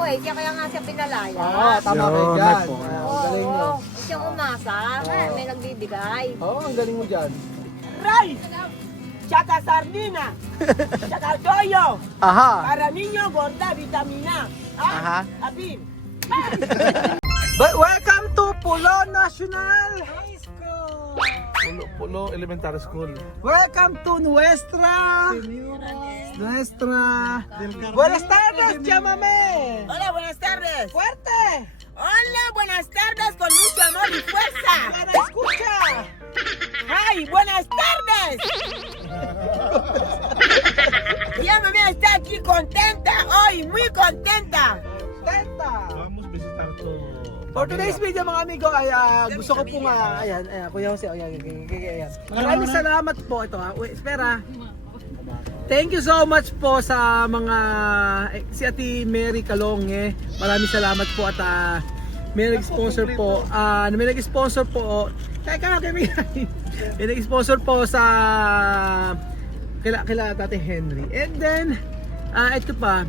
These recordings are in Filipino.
mo eh. Kaya nga siya pinalaya. Oo, tama kayo Yun, dyan. po. Ang galing nyo. Siyang umasa. May nagbibigay. Oo, ang galing mo dyan. Rice, tsaka sardina, tsaka toyo. Aha. Para niño gorda, vitamina. Aha. Abin. But welcome to Pulo National High School. Pulo Elementary School. Welcome to Nuestra. Buenas tardes, chamame. Hola, buenas tardes. Fuerte. Hola, buenas tardes con mucho amor y fuerza. Para escucha. ¡Ay, buenas tardes! Ya mamá está aquí contenta hoy, muy contenta. Tenta. Vamos visitar to. For today's video mga amigo ay gusto ko pong ayan, Kuya Jose, ayan. Maraming salamat po ito ha. Uy, espera. Thank you so much po sa mga si Ate Mary Calonge. Maraming salamat po at may nag-sponsor po. May nag-sponsor po. May nag-sponsor po sa kila Tate Henry. And then ito pa.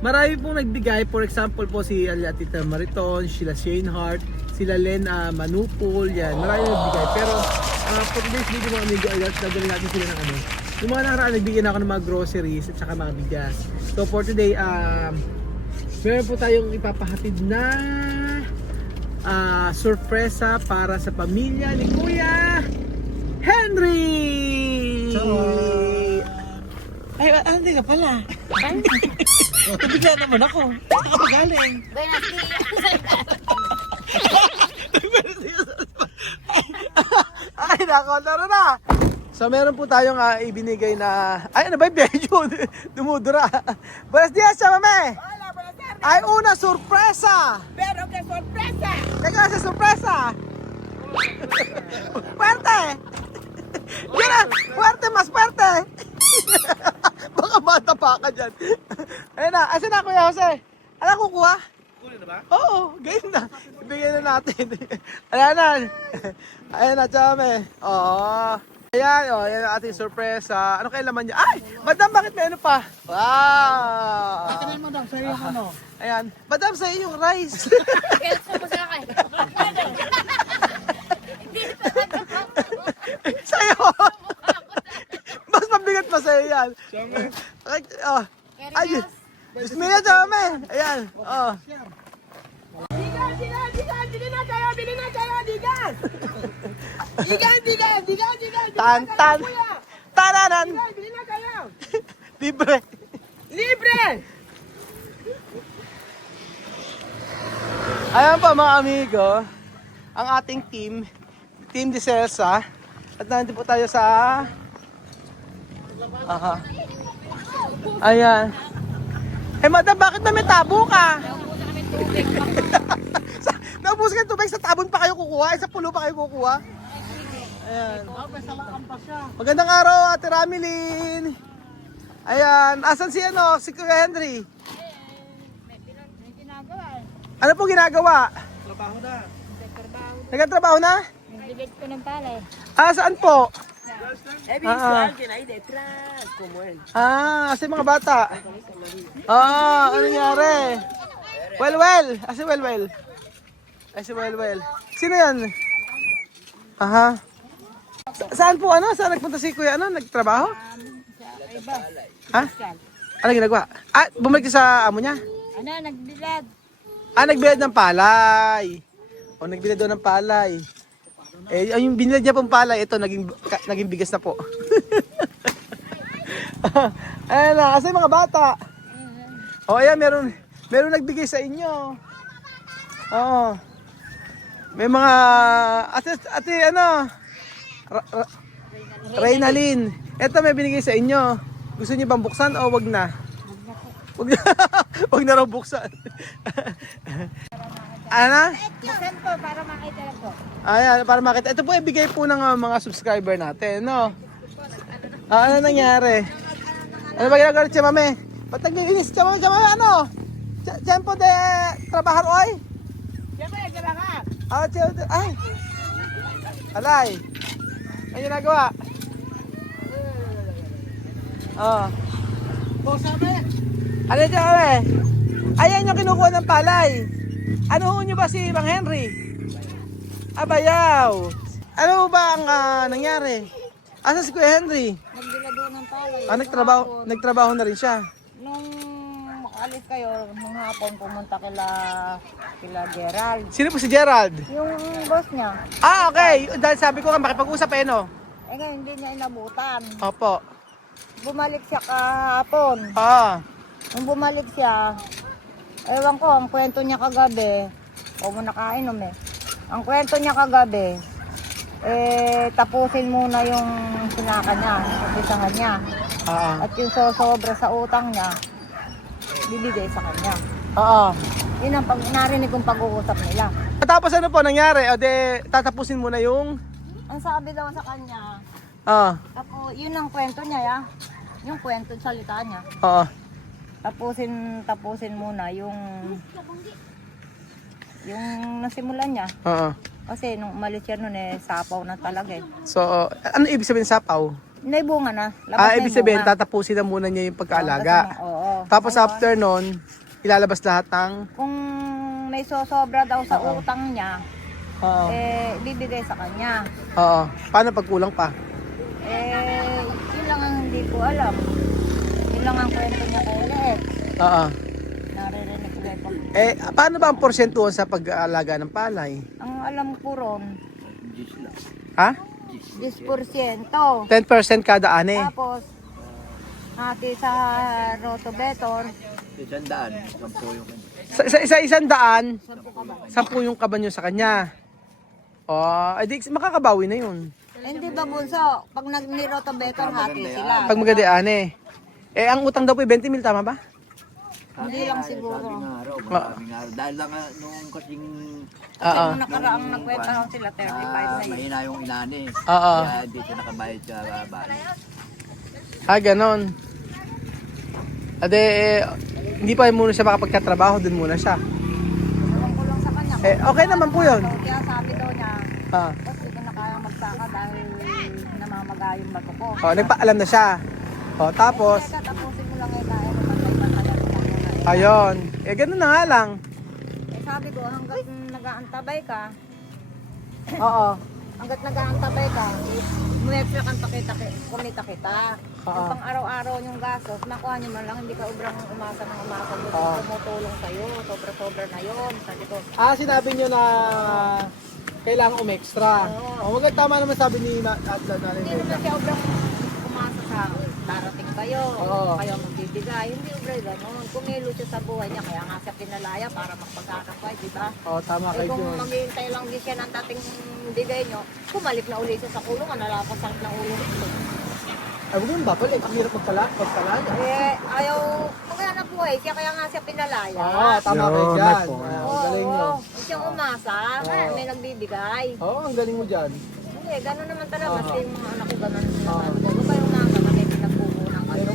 Marami pong nagbigay, for example po si Tita Mariton, sila Shane Hart, sila Len Manupol, yan. Marami nagbigay. Pero for today's video mga amigo, ay dadalhin natin sila ng ano. Yung mga nakaraan, nagbigay na ako ng mga groceries at saka mga bigas. So for today, meron po tayong ipapahatid na sorpresa para sa pamilya ni Kuya Henry! Ay, hindi ka pala. Bigla naman ako. Saan ka magaling? Buenas Ay, nako, tara na. So, meron po tayong ibinigay na... Ay, ano ba yung medyo dumudura? Buenos dias, chamame! Hola, buenas tardes. Ay, una, sorpresa! Pero qué sorpresa. Teka, sa sorpresa! Puerte! Yun na! Puerte, mas puerte! Baka bata pa ka dyan. Ayun na, asan na Kuya Jose? Alam kukuha? Kunin na ba? Oo, ganyan na. Ibigay na natin. Ayan na. Ayan na, chame. Oo. Ayan, ayan ang ating sorpresa. Ano kaya laman niya? Ay! Madam, bakit may ano pa? Wow! Kaya madam, sa'yo yung ano? Ayan. Madam, sa'yo yung rice. Kaya mo sa akin. Sa'yo! Mas mabigat pa sa'yo yan. Ay, oh. Ay, Diyos mo yan, chame. Ayan. Oh. Digan, bili na kayo, digan. Digan. Tan, tan. Tananan. Digan, bili na kayo. Libre. Libre. Ayan po mga amigo, ang ating Team de Celsa. At nandito po tayo sa... Aha. Ayan. Eh madam, bakit na may tabo ka? Naubusan ka ng tubig, sa tabon pa kayo kukuha, sa pulo pa kayo kukuha. Ayan. Magandang araw, Ate Ramilin. Ayan, asan si si Kuya Henry? Ano po ginagawa? Trabaho na. Nagtatrabaho na? Nagbibig ko ng palay. Saan po? He visto a alguien ahí detrás, como él. Kasi mga bata. Ano nangyari? Well. Si Well. Ay, si Well. Sino yan? Aha. Saan po Saan nagpunta si Kuya Nagtrabaho? Ha? Ano ginagawa? Bumalik sa amo niya? Nagbilad. Nagbilad ng palay. Nagbilad daw ng palay. Yung binilad niya pong palay, ito, naging bigas na po. Ayan na, kasi mga bata. Ayan, meron nagbigay sa inyo. Oo. May mga, ate Reynalyn. Ito may binigay sa inyo. Gusto niyo bang buksan o wag na? Wag na raw buksan. Buksan po para makita lang po. Ayan, para makita. Ito po ibigay po ng mga subscriber natin, no? Ano nangyari? Ano ba ginagawa ni Chamame? Ba't naglinis? Chamame, Tiempo de trabajar hoy? Siyempre, trabajar. Ay! Alay! Ano ginagawa? Oh. O, sabi, Ano Chamame? Ayan yung kinukuha ng palay. Ano ho nyo ba si Mang Henry? Abayaw. Ano ba ang nangyari? Asa si Kuya Henry? Nagbilado ng palay. Nagtrabaho na rin siya. Nung makaalis kayo, nung hapon pumunta kila Gerald. Sino po si Gerald? Yung boss niya, Okay. Dahil sabi ko nga makipag-usap no. eh ngayon hindi niya inabutan. Opo. Bumalik siya kahapon. Nung bumalik siya, ewan ko, ang kwento niya kagabi, huwag mo nakainom eh. Ang kwento niya kagabi, tapusin muna yung sinaka niya, yung pisangan niya. At yung sobra sa utang niya, bibigay sa kanya. Yun ang narinig kong pag-uusap nila. Tapos ano po nangyari? O de, tatapusin mo na yung... Ang sabi daw sa kanya, tapos yun ang kwento niya ya. Yung kwento, salita niya. Tapusin muna yung nasimulan niya. Kasi nung umalis siya nun sapaw na talaga eh. So, ano ibig sabihin sapaw? May bunga na. Labas na Ibig yung sabihin, bunga. tatapusin na muna niya yung pagkaalaga. Oo. Tapos Ngayon, after nun, ilalabas lahat ng... kung may sosobra daw sa utang niya, bibigay sa kanya. Paano pag kulang pa? Yun lang ang hindi ko alam. Yun lang ang kwento niya kay Lex. Naririnig ko lang. Paano ba ang porsyentuhan sa pag-aalaga ng palay? Ang alam ko ron, Ha? 10%. 10% kada ane. Tapos, hati sa rotobetor, Sa 100, 10 10 yung kaban nyo sa kanya. Makakabawi na yun. Hindi ba bunso, pag nag-rotobetor, hati sila. Pag maganda ane. Ang utang daw po 20 mil, tama ba? Hindi lang siguro. Dahil lang nung kasing Kasi nung nakaraang nagkwentahan sila, 35 na yun. mahina yung inani. Oo. Kaya dito nakabayad sa bahay. Ganon. Hindi pa muna siya makapagkatrabaho, dun muna siya. Ewan ko lang sa kanya. Okay naman po yun. Kaya sabi daw niya, Ah. kasi hindi ko na kaya magsaka dahil namamaga yung bato ko. Nagpaalam na siya. Tapos, Teka, tapusin mo lang kaya pantay-pantayan ko lang muna. ayun. Ganun na nga lang. Sabi ko, hanggat nag-aantabay ka, Oo. hanggat nag-aantabay ka, muwepsa kang kumita kita. Yung pang araw-araw yung gastos, makuha nyo man lang, hindi ka ubrang umasa ng umasa. Tumutulong sa'yo, sobra-sobra na yun. Sabi ko, Sinabi niyo na kailangan umextra. Maganda, tama naman sabi ni Atla na rin. hindi naman siya ubrang umasa sa darating kayo, kayo magbibigay. Hindi ubra gano'n. Kumilo siya sa buhay niya, kaya nga siya pinalaya para magpagkakakway, di ba? Tama kayo Kung yun. maghihintay lang din siya ng dating bigay nyo, kumalik na uli siya sa kulungan, nalapasan ng ulo rito. Huwag naman ba pala, ang hirap magpalaya. Ayaw, maghanap buhay siya, kaya nga siya pinalaya. Tama kayo dyan. Oo, Ang galing nyo. huwag siyang umasa, may nagbibigay. Ang galing mo dyan. Hindi, gano'n naman talaga, kasi yung mga anak ko gano'n naman. Huwag kayong nasa na may pinagpupunan kayo.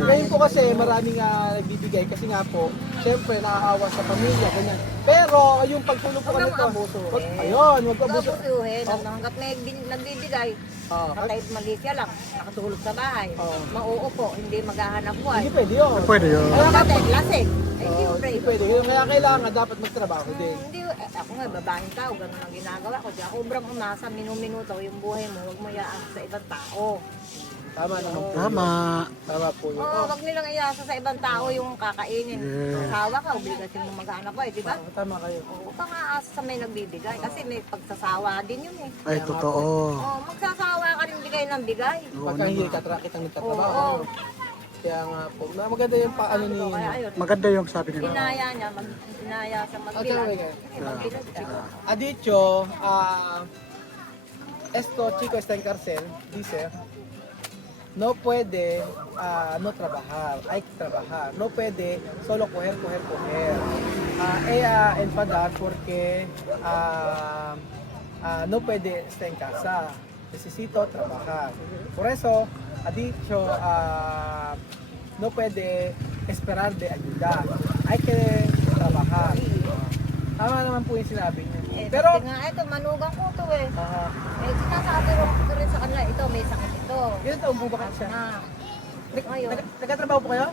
Ngayon po kasi maraming nagbibigay kasi nga po, syempre naaawa sa pamilya, ganyan. Pero yung pagtulong po Huwag ganito, kang abusuhin. ayun, huwag Huwag abuso. abusuhin. Hanggat may nagbibigay, nakatayit mali siya lang, nakatulog sa bahay, mauupo, hindi maghahanap buhay. Hindi pwede yun. Pwede yun. Lasing, lasing. Ay, siyempre. Hindi pwede. Kaya kailangan dapat magtrabaho din. Hindi, ako nga, babaeng tao, ganun ang ginagawa ko. Di ako ubrang umasa, minuminuto yung buhay mo, huwag mo iyaasa sa ibang tao. Tama naman po. Tama po yun. Oo, wag nilang iyaasa sa ibang tao yung kakainin. Asawa ka, obligasyon mo maghanap buhay, di ba? Tama kayo. Oo, pang aasa sa may nagbibigay. Kasi may pagsasawa din yun eh. Ay, totoo. Oo, magsasawa ka rin bigay ng bigay. Pagka hindi kitang nagtatrabaho. Oo. Kaya nga po, maganda yung paano ni... Kaya ayun, Maganda yung sabi nila. inaya niya, inaya sa magbilag. Okay. Magbilag siya. Ha dicho, esto chico está en cárcel, dice, no puede no trabajar, hay que trabajar, no puede solo coger. Ella enfadada porque no puede estar en casa, necesito trabajar. Por eso ha dicho, no puede esperar de ayuda, hay que trabajar. Tama naman po yung sinabi niya. Pero, Pero, nga, ito, manugang ko to eh. Sinasabi ko rin sa kanila, ito, may sakit ito. ilan taong po ba kayo siya? Na, ngayon, Nagkatrabaho po kayo?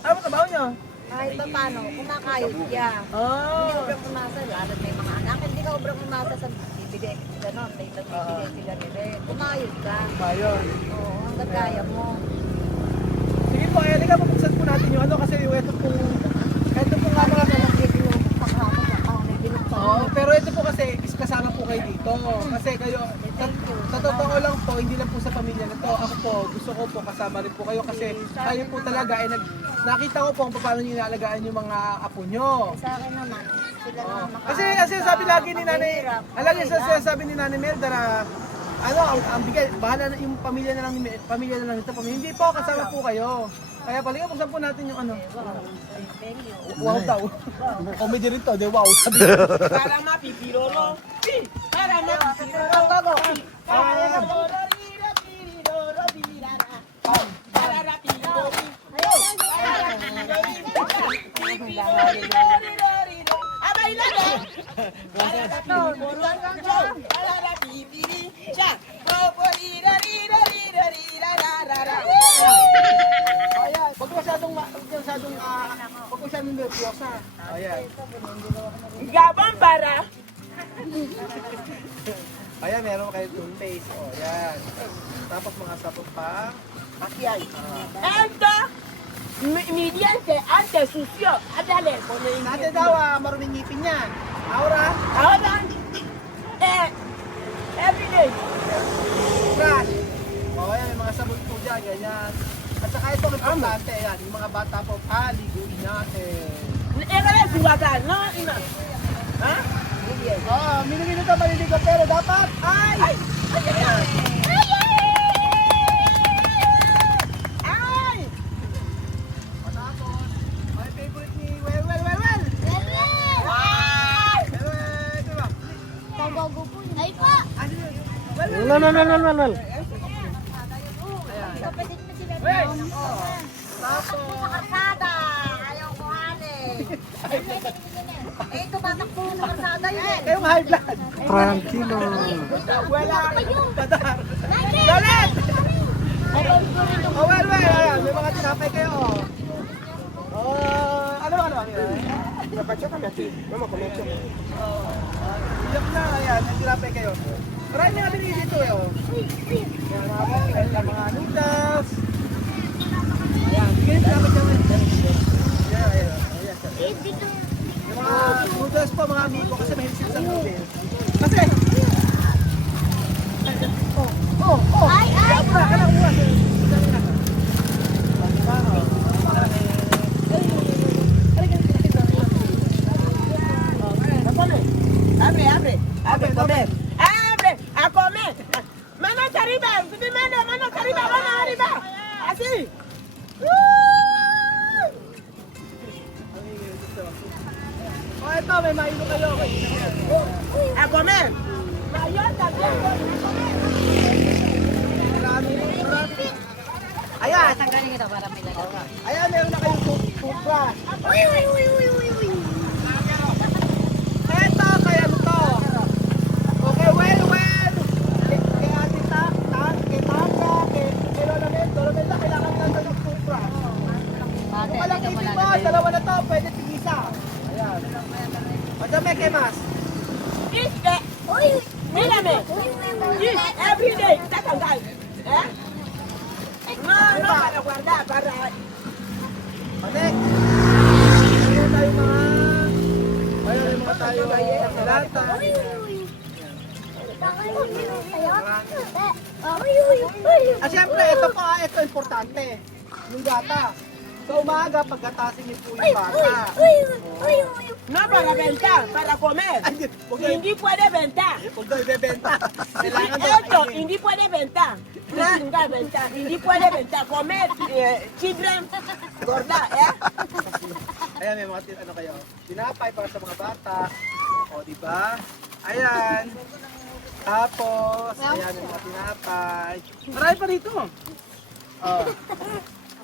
Ano po trabaho niyo? Kahit pa paano, kumakayod siya. Ah. Hindi obrang umasa, lalo may mga anak, hindi ka obrang umasa sa bibigay, gano'n, may bibigay sila nila. Kumayod ka. Ayun. Oo, hanggang kaya mo. Sige po, eh, halika mabuksan po natin yung ano kasi yung ito pong nga mga Oo, pero ito po kasi is kasama po kayo dito. Kasi kayo, sa totoo lang po, hindi lang po sa pamilya na to. Ako po, gusto ko po kasama rin po kayo kasi kayo po talaga ay nakita ko po kung paano nyo inaalagaan yung mga apo nyo. Sa akin naman, sila Oo. na Kasi sabi lagi ni Nanay, alagi sa sabi ni Nanay Melda na ano, ang bigay, bahala na yung pamilya na lang ito. Hindi po, kasama po kayo. Kaya pala, buksan po natin yung ano. Wow daw. Comedy rin to, de wow. Sabi Para mapipirolo. Para mapipirolo. Ayan, wag masyadong nervyosa. Ayan. Gabang para. Ayan, meron kayo toothpaste. O, ayan. Tapos mga sapot pa. Aquí hay. Esto, midiente, antes sucio. Ándale, ponle. Natin daw, maruming ngipin yan. Aura, Ahora, everyday. brush. O, ayan, may mga sabon po dyan, ganyan. At saka ito, importante, ayan, yung mga bata po, paliguin natin. Égale su bata, no, Ina. ¿Ah? Muy bien. Oo, minuto maliligo, pero dapat, ay! Ay, ay. Matapos, my favorite ni Well. Ito ba? Ay pa! Ano yun? Well. Kapatid mo sila Well. doon. Tapos, Sa kalsada! Ayaw kuhanin. Eh, tumatakbo sa kalsada yun eh. kayong high blood. Tranquilo. Wala kayong badar. Dalit! Oh, well, ayan, may mga tinapay kayo, oh. Ano? Iyak na, ayan, may tinapay kayo. Marami nga binili dito, eh, oh. Ayan, mga noodles. Ayan, bigyan tinapay kami. Ayan. Yung mga noodles po, mga amigo, kasi mahilig sila sa noodles. Kasi, Ay! Abre, comer. Abre, a comer. Manos arriba, manos arriba. Así. oh, ito, may maino kayo. A comer. Mayor también. Marami. Ayan, Tanggalin kita para may lagay. ayan, meron na kayong toothbrush. Eto, kaya ano to? Okay, well. Kay Ate kay Tata, kay Lola Mel, kailangan natin ng toothbrush. Ate, Kung walang hindi ka ipin wala mo, dalawa na to, pwede tigisa. Ayan. Madami kay Mas. Dice, mírame. Dice, every day, está cantando. ¿Eh? No, para guardar, para... Panik! Ayun tayo mga lata. At syempre, ito importante. Yung gata. Sa umaga, pagkatasin niyo po yung bata. No para ventar, para comer. Ay, huwag na- Hindi puede ventar. huwag daw ibebenta. Kailangan daw Esto, kainin. hindi puede ventar. Hindi puede ventar. Comer, children, gorda, ¿eh? Ayan, may mga ano kayo. Tinapay para sa mga bata. O, di ba? Ayan. Tapos, ayan, may mga tinapay. Marami pa dito. Oh.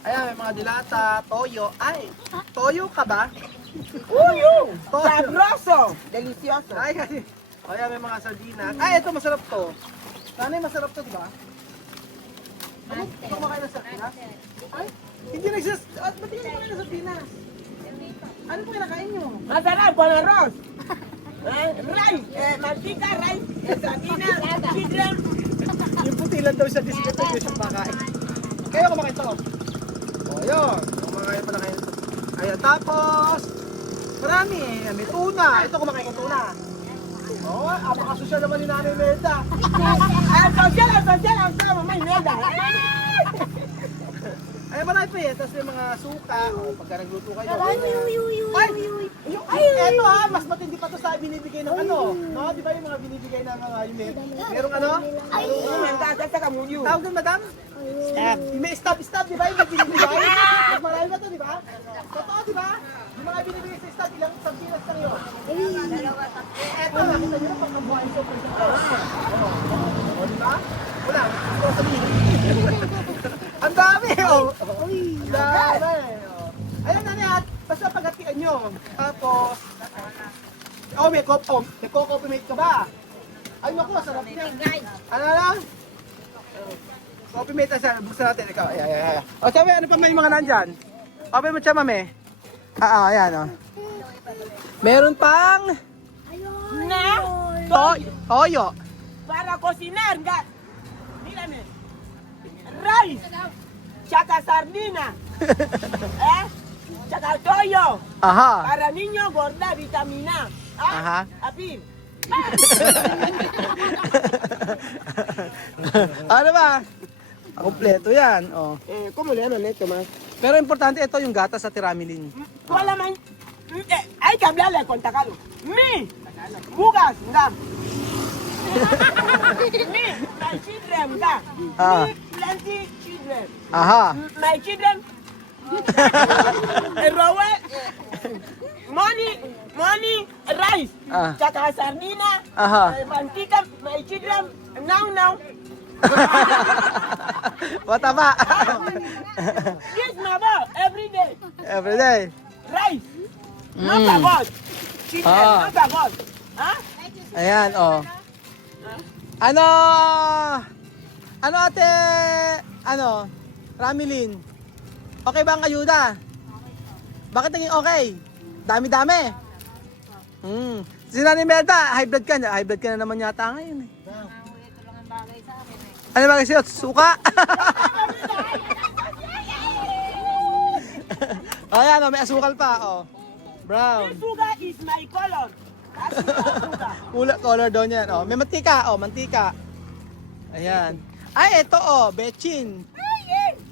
Ayan, may mga dilata, toyo. Ay, toyo ka ba? Uy, Toyo. sabroso, delicioso. Ay, kasi. Ayan, may mga sardinas. Ay, ito masarap to. Nanay, masarap to, di ba? Ano? Kumakain ng sardinas? Ay, hindi nagsas... Ba't hindi kumakain ng sardinas? Ano po kinakain nyo? Masarap con arroz. Rice, mantika, rice, sardina, children. Yung puti lang daw sa biscuit yung siyang pakain. Kayo kumakain to. O yun, kumakain pala kayo. Ayan, tapos, marami eh. May tuna. Ito kumakain ng tuna. Oo, apakasosyal naman ni Nanay Merda. Social, mamay merda. Ay, marami pa eh. Tapos may mga suka. O, pagka nagluto kayo. Ay, eto ha, mas matindi pa to sa binibigay ng ano. No, di ba yung mga binibigay ng yung merong ano? Tawag doon, madam? Stab. May stab, di ba yung binibigay? Mas marami na to, di ba? Totoo, di ba? Yung mga binibigay sa stab, ilang sampinas lang yun? Eto, nakita nyo na pag nabuhay so per O, di ba? Wala, ito sabihin. Ang dami, oh! Ang dami, oh. Ayun na niyan, basta paghatian nyo. Tapos, may coffee mate ka ba? Ay, naku, sarap niya. Ano lang? Coffee mate, buksan natin. Ikaw, ay. O, sabi, ano pa may mga nandyan? Open mo siya, mami. Ayan, oh. Meron pang... Toyo. Para cocinar, gat. Mírame. Rice. Chaca sardina. Chaca toyo. Aha. Para niño gorda, vitamina. Aha. Apil. Ano ba? Kompleto yan, oh. ¿Cómo le llaman esto, más? Pero importante ito yung gatas sa tiramilin. Toda la mañana. Hay que hablarle con Tacalo. Bugas, da. My children, da. Plenty children. Aha. My children. Robert. Money, rice. Chaca sardina. Aha. Mantika, my children. Now. Mataba. Yes, mama, every day. Every day. Rice. Not about. Children, not about. Huh? Ayan, oh. Ano ate, Ramilin? Okay ba ang ayuda? Bakit naging okay? Dami-dami. Si Nanay Merda, high blood ka na. High blood ka na naman yata ngayon eh. Ito lang ang bagay sa akin eh. Ano bagay sa'yo? Suka? Ayan, may asukal pa, oh. Brown. This sugar is my color. That's sugar. Color daw niyan. Oh, may mantika, mantika. Ayan. Ay, ito bechin.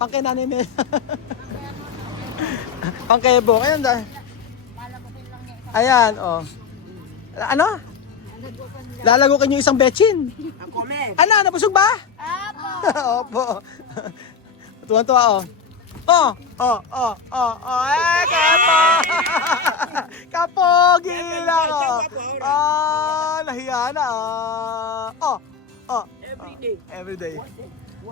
Pang kay Nanay Merda. Pang kay Bo. Ayan dahil. Ayan, oh. Ano? Lalagukin yung isang bechin. A comer. Ano, nabusog ba? Opo. Tuwan-tuwa, oh. Kapo! Kapogi lang, nahiya na, Every day.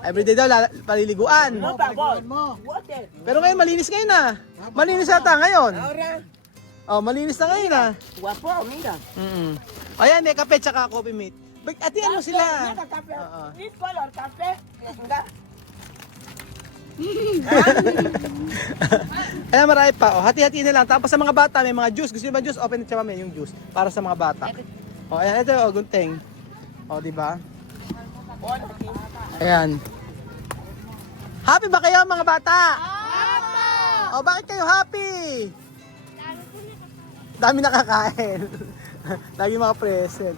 Everyday daw, paliliguan. Not about. Water. Pero ngayon, malinis ngayon na. Malinis ata ngayon. Ahora, Malinis na ngayon na. guapo, mira. Ayan, may kape tsaka coffee mate. Atiyan mo sila. Mira, café. This color, café. Mira. Ayan, marami pa. Hati-hati na lang. Tapos sa mga bata, may mga juice. Gusto nyo ba juice? Open siya mami, yung juice. Para sa mga bata. Ayan, ito, gunting. Diba? Ayan. Happy ba kayo mga bata? Bakit kayo happy? Dami nakakain. Lagi mga present.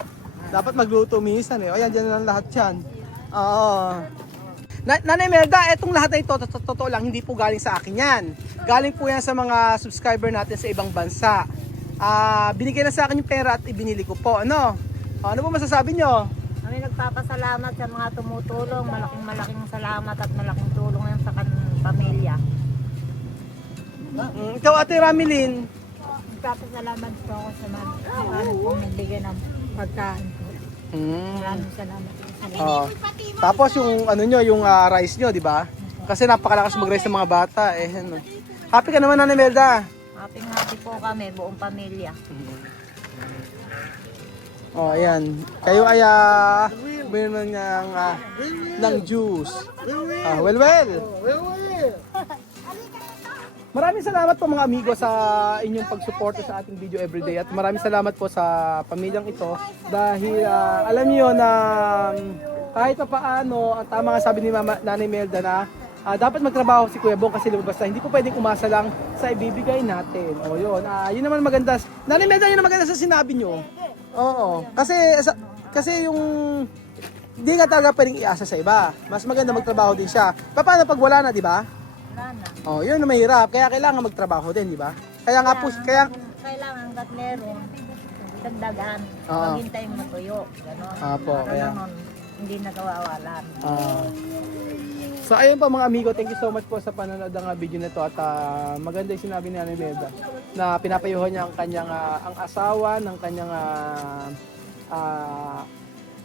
Dapat magluto minsan eh. Ayan, dyan na lang lahat yan. Nanay Merda, etong lahat na ito, totoo lang, hindi po galing sa akin yan. Galing po yan sa mga subscriber natin sa ibang bansa. Binigay na sa akin yung pera at ibinili ko po. Ano po masasabi nyo? Kami nagpapasalamat sa mga tumutulong. Malaking salamat at malaking tulong yan sa pamilya. Ikaw, Ate Ramilin. Nagpapasalamat po ako sa mga nagbigay ng pagkain ko. Maraming salamat. Tapos yung yung rice nyo, di ba? Kasi napakalakas mag-rice ng mga bata Happy ka naman, Nanay Merda. Happy po kami, buong pamilya. Ayan. Kayo ay meron ng juice. Well. Maraming salamat po mga amigo sa inyong pagsuporta sa ating video everyday at maraming salamat po sa pamilyang ito dahil alam niyo na kahit pa paano, ang tama nga sabi ni Nanay Melda na dapat magtrabaho si Kuya Bong kasi lumabas na. Hindi po pwedeng umasa lang sa ibibigay natin. O yun, yun naman maganda. Nanay Melda, yun naman maganda sa sinabi nyo. Oo, kasi yung hindi ka talaga pwedeng iasa sa iba. Mas maganda magtrabaho din siya. Paano pag wala na, di ba? Wala na. Oh, yun na mahirap. Kaya kailangan magtrabaho din, di ba? Kaya nga po, kaya Kailangan hanggat meron, dagdagan. Oo. Maghintay matuyo. Ganon. Apo, Para kaya- naman, hindi nagawawalan. So ayun po mga amigo, thank you so much po sa panonood ng video na to at maganda yung sinabi ni Nanay Melda na pinapayuhan niya ang kanyang ang asawa ng kanyang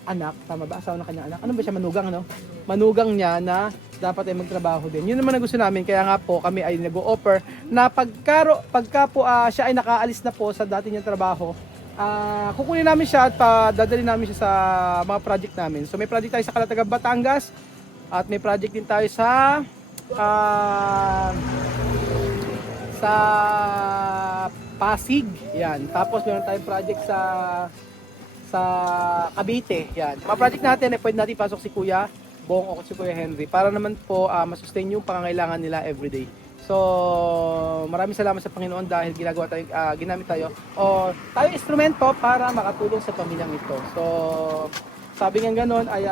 anak, tama ba? Asawa ng kanyang anak. Ano ba siya? Manugang, no? Manugang niya na dapat ay magtrabaho din. Yun naman ang gusto namin, kaya nga po kami ay nag-o-offer na pagka po siya ay nakaalis na po sa dati niyang trabaho, kukunin namin siya at dadalhin namin siya sa mga project namin. So may project tayo sa Calatagan, Batangas at may project din tayo sa Pasig. Yan. Tapos meron tayong project sa Cavite. Yan. Mga project natin ay pwede natin pasok si Kuya Bong o si Kuya Henry para naman po masustain yung pangangailangan nila everyday. So, maraming salamat sa Panginoon dahil ginamit tayo o tayo instrumento para makatulong sa pamilyang ito. So, sabi nga ganon ay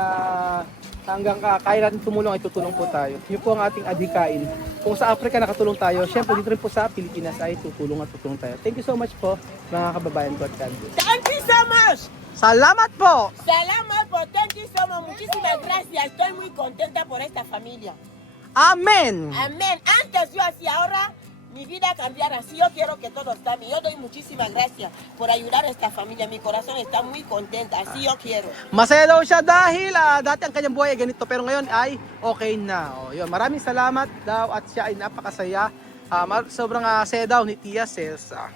hanggang kaya natin tumulong ay tutulong po tayo. Yun po ang ating adhikain. Kung sa Africa nakatulong tayo, syempre dito rin po sa Pilipinas ay tutulong tayo. Thank you so much po mga kababayan ko at kanto. Thank you so much. Salamat po! Salamat por thank you so much. Muchísimas gracias. Estoy muy contenta por esta familia. Amen! Amén. Antes yo hacía, ahora mi vida cambiará. Si yo quiero que todo está bien. Yo doy muchísimas gracias por ayudar a esta familia. Mi corazón está muy contenta. Así yo quiero. Masaya daw siya dahil dati ang kanyang buhay ay ganito pero ngayon ay okay na. O, yun. Maraming salamat daw at siya ay napakasaya. Sobrang saya daw ni Tia Celsa.